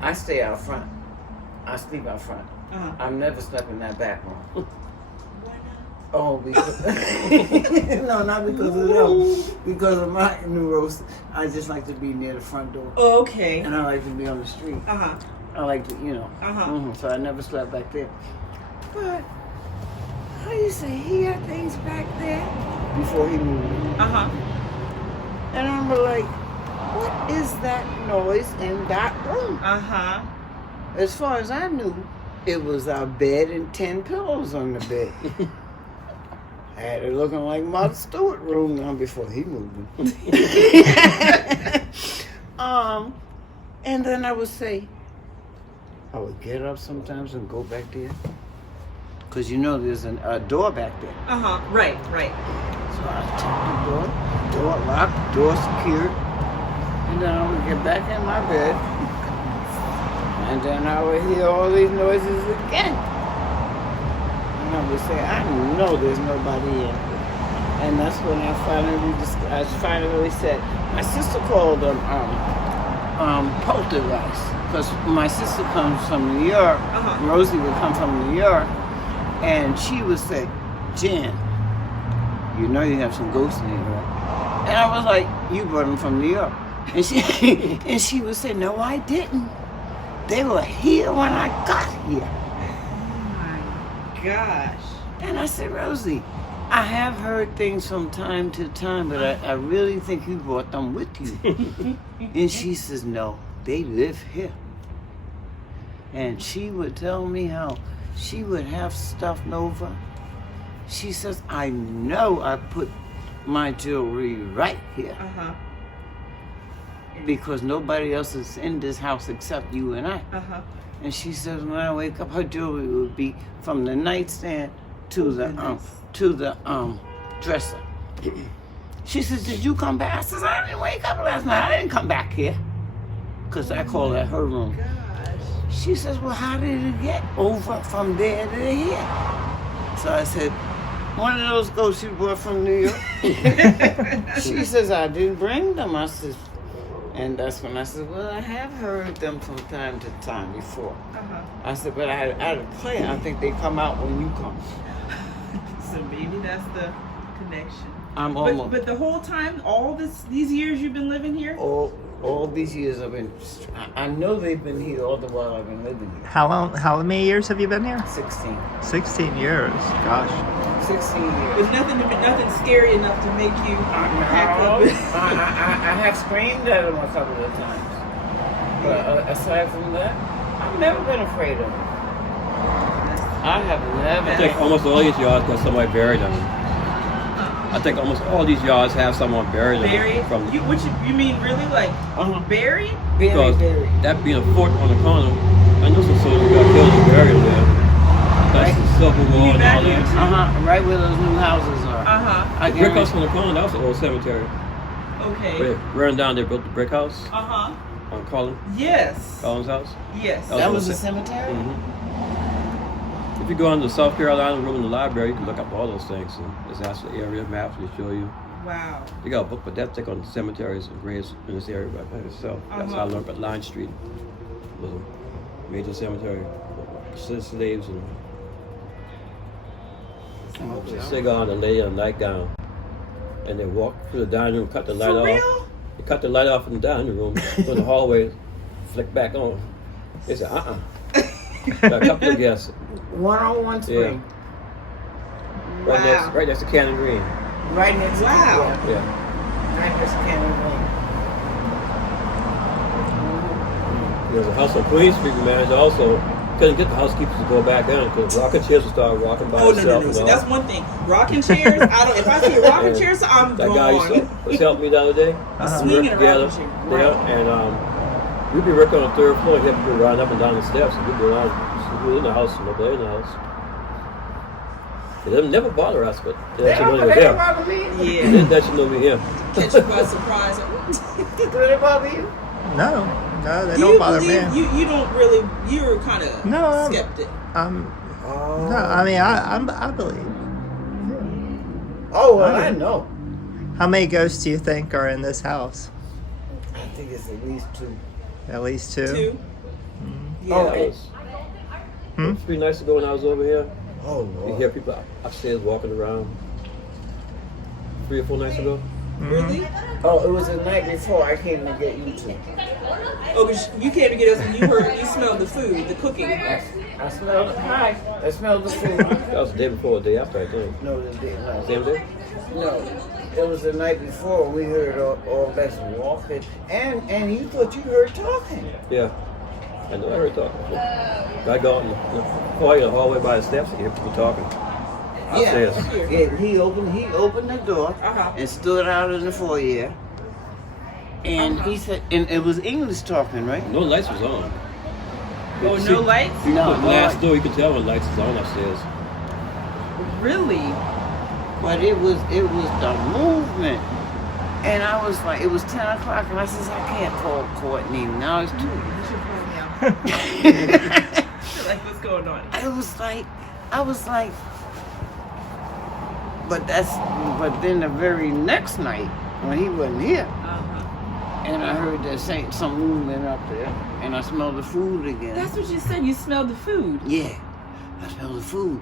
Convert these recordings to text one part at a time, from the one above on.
I stay out front. I sleep out front. I've never slept in that back room. Why not? Oh, because no, not because of them. Because of my neurosis, I just like to be near the front door. Oh, okay. And I like to be on the street. I like to, so I never slept back there. But how you say he had things back there before he moved? And I'm like, what is that noise in that room? As far as I knew, it was our bed and 10 pillows on the bed. Had it looking like Martha Stewart room now before he moved. And then I would say, I would get up sometimes and go back there. Because there's a door back there. Right. So I checked the door locked, door secured. And then I would get back in my bed. And then I would hear all these noises again. And I would say, I know there's nobody in here. And that's when I finally said, my sister called them poltergeist. Because my sister comes from New York. Rosie would come from New York. And she would say, Jen, you know you have some ghosts in here, right? And I was like, you brought them from New York. And she would say, no, I didn't. They were here when I got here. Oh my gosh. And I said, Rosie, I have heard things from time to time, but I really think you brought them with you. And she says, no, they live here. And she would tell me how she would have stuff over. She says, I know I put my jewelry right here. Because nobody else is in this house except you and I. And she says when I wake up, her jewelry would be from the nightstand to the dresser. She says, did you come back? I says, I didn't wake up last night. I didn't come back here. Because I call that her room. She says, well, how did it get over from there to here? So I said, one of those ghosts you brought from New York. She says, I didn't bring them. I said, and that's when I said, well, I have heard them from time to time before. I said, but I had a plan. I think they come out when you come. So maybe that's the connection. I'm almost. But the whole time, these years you've been living here? All these years I've been. I know they've been here all the while I've been living here. How many years have you been here? 16. 16 years. Gosh. 16 years. There's nothing scary enough to make you pack up. I have screamed at them a couple of times. But aside from that, I've never been afraid of them. I have never. I think almost all these yards got somebody buried in them. I think almost all these yards have someone buried in them. Buried? You mean really like buried? Because buried. that being a fort on the corner, I know some soldiers got killed and buried there. That's the Civil War and all that. Right where those new houses are. The brick house on the corner, that was the old cemetery. Okay. Running down there, built the brick house. On Collins. Yes. Collins' house. Yes. That was a cemetery? If you go on the South Carolina room in the library, you can look up all those things. And just ask the area maps, they show you. Wow. They got a book, but that's on cemeteries and graves in this area right by itself. That's how I learned about Line Street. It was a major cemetery. Slaves and cigar and a lady in a nightgown. And they walked through the dining room, cut the light off. Real? They cut the light off in the dining room, so the hallway flicked back on. They said, Got a couple of guests. 101 Spring. Yeah. Right next to Cannon Green. Right next to Yeah. Right next to Cannon Green. There's a house on Queen Street we managed also. Couldn't get the housekeepers to go back in because rocking chairs would start rocking by itself. No. See, that's one thing. Rocking chairs, if I see rocking chairs, I'm that gone. guy was helping me the other day. Swinging around. And we'd be working on the third floor. He'd have to be running up and down the steps. And we'd be around. We in the house, nobody in the house. It doesn't never bother us, but They don't bother me. Yeah. Then that you know me here. Catch you by surprise. Do they bother you? No, they don't bother me. You don't really. You're kind of skeptic. No, I mean I believe. Oh well, I know. How many ghosts do you think are in this house? I think it's at least 2. At least 2. 2. Yeah. Oh, It was Hmm? 3 nights ago when I was over here. Oh, You Lord. hear people upstairs walking around. 3 or 4 nights ago. Really? Oh, it was the night before I came to get you two. Oh, because you came to get us and you smelled the food, the cooking. I smelled it. Hi. I smelled the food. That was the day before or the day after, I think. No, it didn't. Same day? No, it was the night before we heard all that walking, and you thought you heard talking. Yeah. I know I heard talking. I go out in the hallway by the steps and hear people talking. Upstairs. Yeah. He opened the door and stood out in the foyer, and he said, and it was English talking, right? No lights was on. Oh, no lights? No, The glass door, you could tell when lights is on upstairs. Really? But it was the movement. And I was like, it was 10 o'clock, and I says, I can't call Courtney. Now it's 2. You should call me out. Like, what's going on? I was like, but then the very next night, when he wasn't here, and I heard there some movement up there, and I smelled the food again. That's what you said. You smelled the food. Yeah, I smelled the food.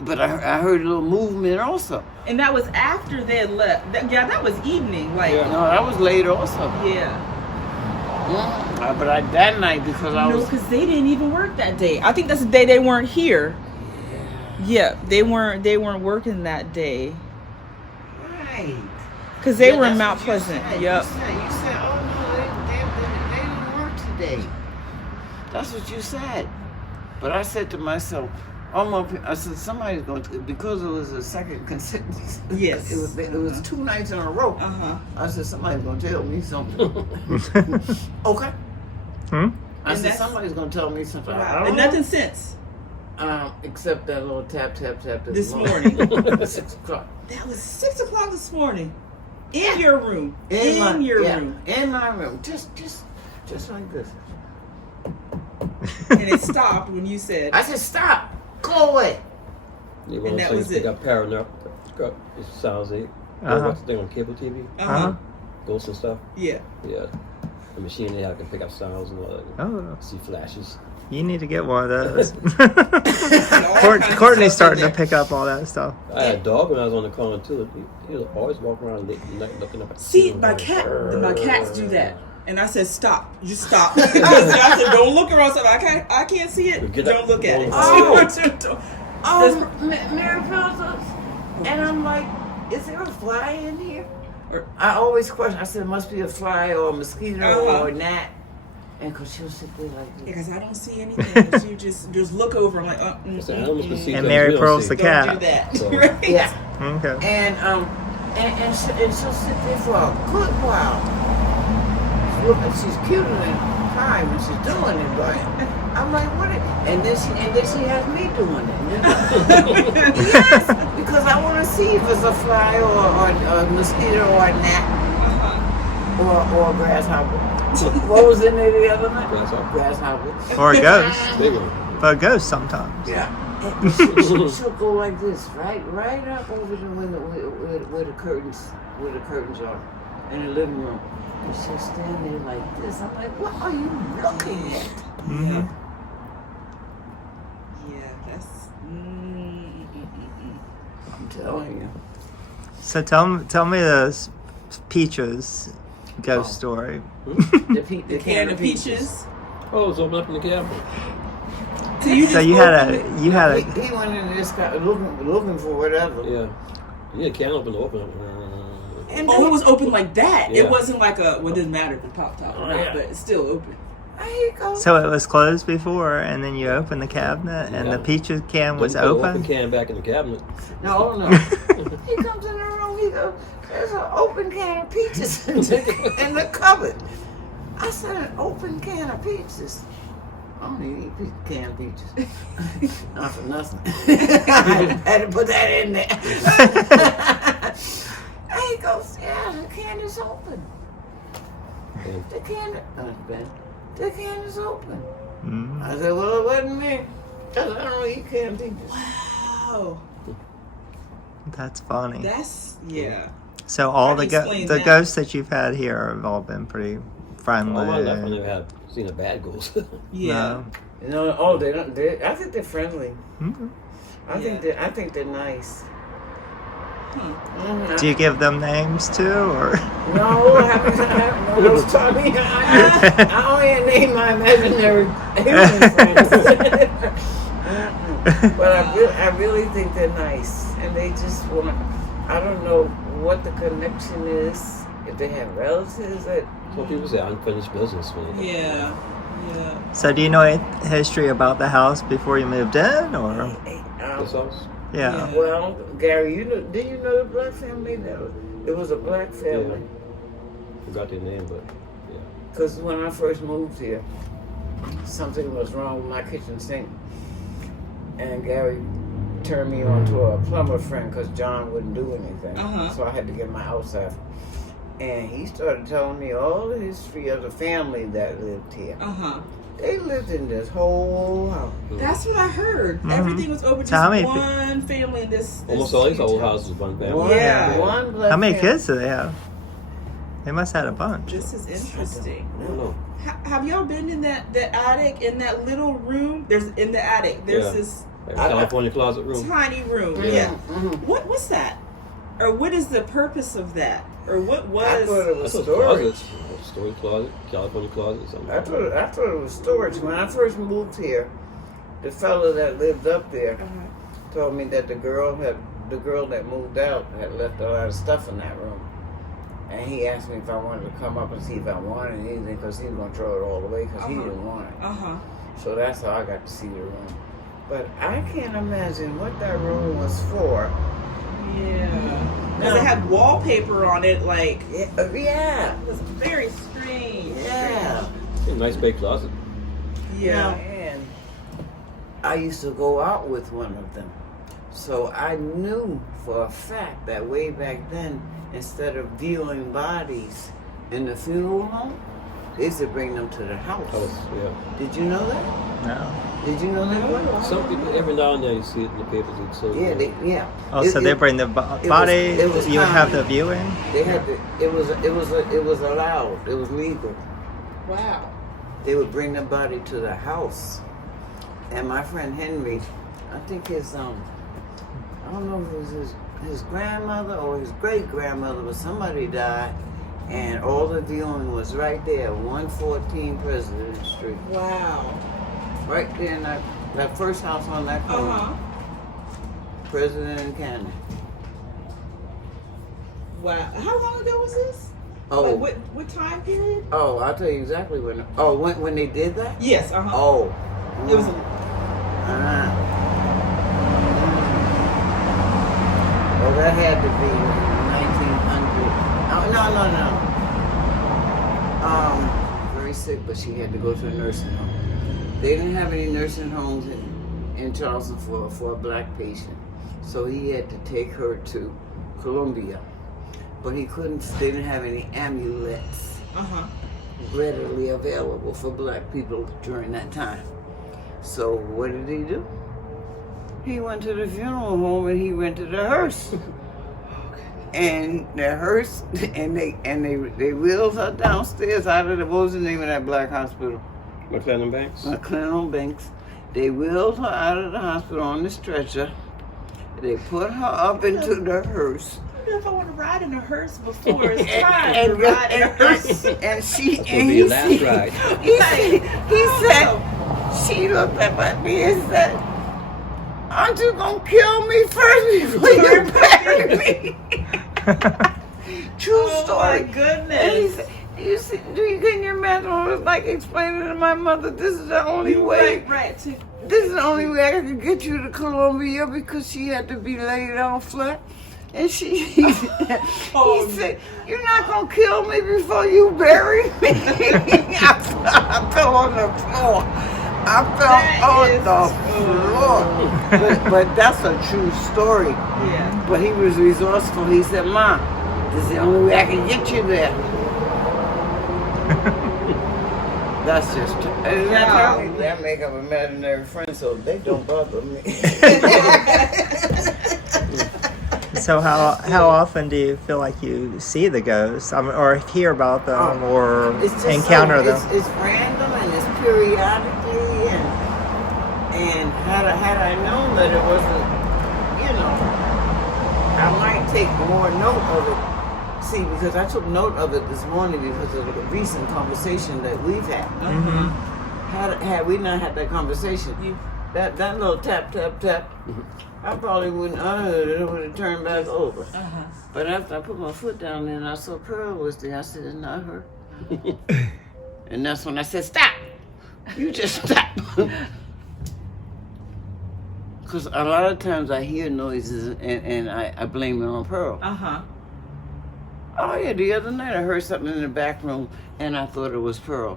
But I heard a little movement also. And that was after they had left. That was evening. Like, Yeah. No, that was late also. yeah. But that night, because I No, was... because they didn't even work that day. I think that's the day they weren't here. Yeah, they weren't working that day. Right. Because they Yeah, were in that's Mount what you Pleasant. said. Yep. You said, oh no, they didn't work today. That's what you said. But I said to myself, I said somebody's going to, because it was a second consecutive. Yes. It was 2 nights in a row. I said somebody's going to tell me something. Okay. Hmm? I said that's- somebody's going to tell me something. I Wow. don't And know. nothing since Except that little tap this morning. 6 o'clock. That was 6 o'clock this morning. In your room. In my room. In my room. Just like this. And it stopped when you said, I said, stop. Go away. You And want that to was say it. got paranoid. It sounds like. What's the thing on cable TV? Ghosts and stuff. Yeah. Yeah. The machine they have can pick up sounds and all that. Oh, See flashes. you need to get one of those. All kinds of Courtney's stuff in starting to there. pick up all that stuff. I had a dog when I was on the corner too. He was always walking around late at night looking up at the See, ceiling my going, cats do that. And I said, stop. Just stop. I said, don't look around. So I can't see it. Get up. Don't look at it. Oh. Oh. Mary Pills. And I'm like, is there a fly in here? Or- I always question. I said, it must be a fly or a mosquito Uh-huh. or a gnat. And because she'll sit there like this. Because I don't see anything. So you just look over. I'm like, I said, I almost can see And things Mary we don't Pearl's see. the don't cat. do that. So- Right? Yeah. Okay. And she'll sit there for a good while. She's cuter than time when she's doing it, but I'm like, what? And then she has me doing it. Yes, because I want to see if it's a fly or a mosquito or a gnat or a grasshopper. What was in there the other night? Grasshopper. Or a ghost. Big one. But a ghost sometimes. Yeah. And she'll go like this, right up over the window where the curtains are in the living room. And she'll stand there like this. I'm like, what are you looking at? Mm-hmm. Yeah, that's. I'm telling you. So tell me the Peaches ghost story. The Can of peaches. Oh, it's open up in the cabinet. So you So you had a He went in this guy looking for whatever. Yeah. You get a can open to open. And Oh, it was open like that. Yeah. It wasn't like a. Well, it doesn't matter if it popped top or not, Yeah. but it's still open. there you go. So it was closed before, and then you opened the cabinet, and the Peaches can was Didn't put an open. open can back in the cabinet. No. He comes in the room. He goes, "There's an open can of peaches in the cupboard." I said, "An open can of peaches." I don't even eat canned of peaches. Not for nothing. I had to put that in there. And he goes, "Yeah, the can is open. And The can is open." Mm. I said, "Well, it wasn't me. 'Cause I don't eat canned peaches." Wow. That's funny. That's yeah. So all I the can explain the that. ghosts that you've had here have all been pretty friendly. All my life I never have seen a bad ghost. Yeah. No. No, oh, they don't. I think they're friendly. Mhm. I think they're nice. Mhm. Do you give them names too, or? No, I haven't. No, those taught me. I only name my imaginary human friends. But I really think they're nice, and they just want. I don't know what the connection is. If they have relatives that. Some people say unfinished business when they Yeah. So do you know any history about the house before you moved in, or? this house. Yeah. Well, Gary, did you know the black family? It was a black family. Forgot their name, but yeah. Because when I first moved here, something was wrong with my kitchen sink, and Gary turned me on to a plumber friend because John wouldn't do anything. So I had to get my outside. And he started telling me all the history of the family that lived here. They lived in this whole house. That's what I heard. Mhm. Everything was over just So how many one family in this. Almost all these old houses is one family. Yeah. One black How many family. kids do they have? They must have had a bunch. This is interesting. I don't know. Have y'all been in the attic, in that little room? There's in the attic. There's Yeah. this Like California closet room. tiny room. Mhm, Yeah. mhm. What's that? Or what is the purpose of that? Or what I was? thought it That's was what storage. closets. Storage closet, California closet, something. I thought it was storage. When I first moved here, the fellow that lived up there told me that the girl that moved out had left a lot of stuff in that room. And he asked me if I wanted to come up and see if I wanted anything because he was going to throw it all away because he didn't want it. So that's how I got to see the room. But I can't imagine what that room was for. Yeah. Because No. it had wallpaper on it, like Yeah. it was very strange. Yeah. A nice big closet. Yeah. And I used to go out with one of them. So I knew for a fact that way back then, instead of viewing bodies in the funeral home, they used to bring them to the house. Yeah. Did you know that? No. Did you know that? Some people, every now and then you see it in the papers. It's so Yeah. Oh, so they bring the body. it was You would have the common. viewing. They had to. It was allowed. It was legal. Wow. They would bring the body to the house. And my friend Henry, I think his I don't know if it was his grandmother or his great grandmother, but somebody died, and all the viewing was right there, 114 President Street, Wow. right there in that first house on that corner, President and Cannon. Wow. How long ago was this? Oh, Like, what time period? oh, I'll tell you exactly when. Oh, when they did that? Yes. Oh, It was. Well, that had to be 1900. Oh, no. Very sick, but she had to go to a nursing home. They didn't have any nursing homes in Charleston for a black patient, so he had to take her to Columbia. But he couldn't. They didn't have any amulets readily available for black people during that time. So what did he do? He went to the funeral home and he rented a hearse. And the hearse, and they wheeled her downstairs out of what was the name of that black hospital? McLennan Banks. McLennan Banks. They wheeled her out of the hospital on the stretcher. They put her up into the hearse. I don't know if I want to ride in a hearse before it's time And, to ride in a hearse. and she That's gonna be your last ride. He said, she looked at me and said, "Aren't you gonna kill me first before you bury me?" True story. Oh my And he goodness. said, "You see, do you get in your mental?" I was like explaining to my mother, "This is the only way. Right. This is the only way I could get you to Columbia because she had to be laid down flat." And he said, "You're not gonna kill me before you bury me." I fell on the floor. I fell on the floor. But that's a true story. Yeah. But he was resourceful. He said, "Ma, this is the only way I can get you there." That's just true. And that make up imaginary friends, so they don't bother me. So how often do you feel like you see the ghosts, or hear about them, or It's just encounter them? It's random and it's periodically, and had I known that it wasn't, I might take more note of it. See, because I took note of it this morning because of the recent conversation that we've had. Mm-hmm. Had we not had that conversation, that little tap, tap, tap, I probably wouldn't heard it. It would have turned back over. But after I put my foot down there and I saw Pearl was there, I said, it's not her. And that's when I said, stop. You just stop. Because a lot of times I hear noises and I blame it on Pearl. Oh, yeah, the other night I heard something in the back room and I thought it was Pearl.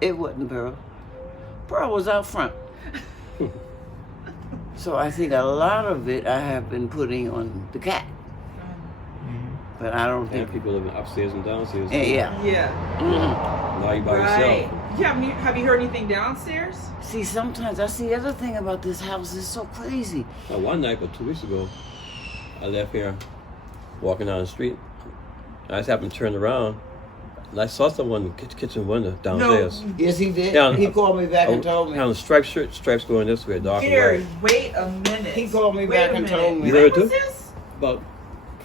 It wasn't Pearl. Pearl was out front. So I think a lot of it I have been putting on the cat. But I don't think... people living upstairs and downstairs. Yeah. Now you by yourself. Have you heard anything downstairs? See, sometimes that's the other thing about this house. It's so crazy. Now, one night, but 2 weeks ago, I left here, walking down the street. I just happened to turn around, and I saw someone in the kitchen window downstairs. No. Yes, he did. Yeah, He called me back and told me. Kind of striped shirt, stripes going this way, dark and Gary, white. wait a minute. He called me back and told me. You heard When it was too? this? About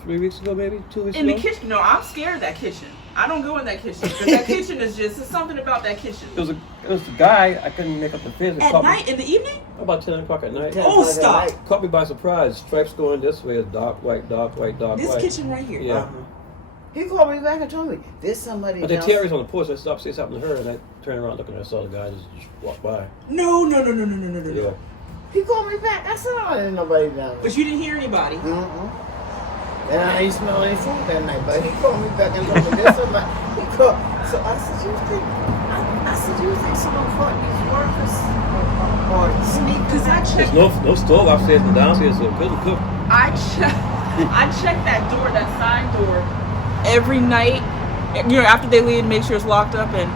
3 weeks ago, maybe 2 weeks In ago. the kitchen? No, I'm scared of that kitchen. I don't go in that kitchen because that kitchen is just there's something about that kitchen. It was the guy. I couldn't make up the face. At night, in the evening? About 10 o'clock at night. Oh, stop! Caught me by surprise. Stripes going this way, dark white, dark white, dark This white. kitchen right here. Yeah. He called me back and told me there's somebody. But the Terry's on the porch. I stopped, say something to her, and I turned around, looking, and I saw the guy just walk by. No. Yeah. He called me back. I said, oh, there's nobody down there. But you didn't hear anybody. And I ain't smell any food that night. But he called me back and told me there's somebody. He called. So I said, you think someone caught these workers or sneak? Because I checked. There's no stove upstairs and downstairs, so couldn't cook. I checked that door, that side door, every night. After they leave, make sure it's locked up. And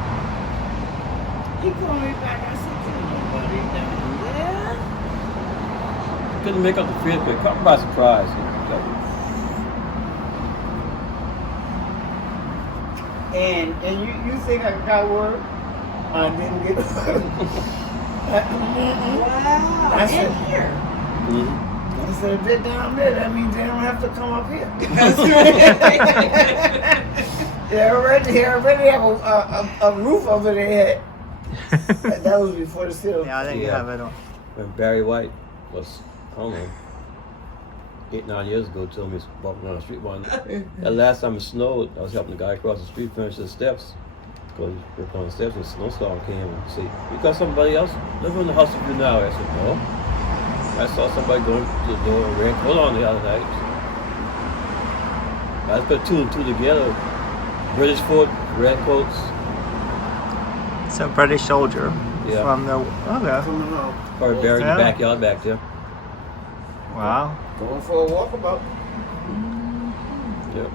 He called me back. I said, there's nobody down there. Couldn't make up the face, but caught me by surprise. And you think I got word? I didn't get word. wow, I said, in here. Mm-hmm. I said, if they're down there, that means they don't have to come up here. They already have a roof over their head. That was before the ceiling. Yeah, I think you have it on. When Barry White was, I don't know, 8-9 years ago, told me he was walking down the street one night. That last time it snowed, I was helping the guy across the street finish the steps. Because he worked on the steps and a snowstorm came and said, you got somebody else living in the house with you now? I said, no. I saw somebody going to the door and ran coat on the other night. I just put two and two together. British Redcoats. So British soldier Yeah. from the Probably buried in Yeah. the backyard back there. Wow. Going for a walkabout. Yeah.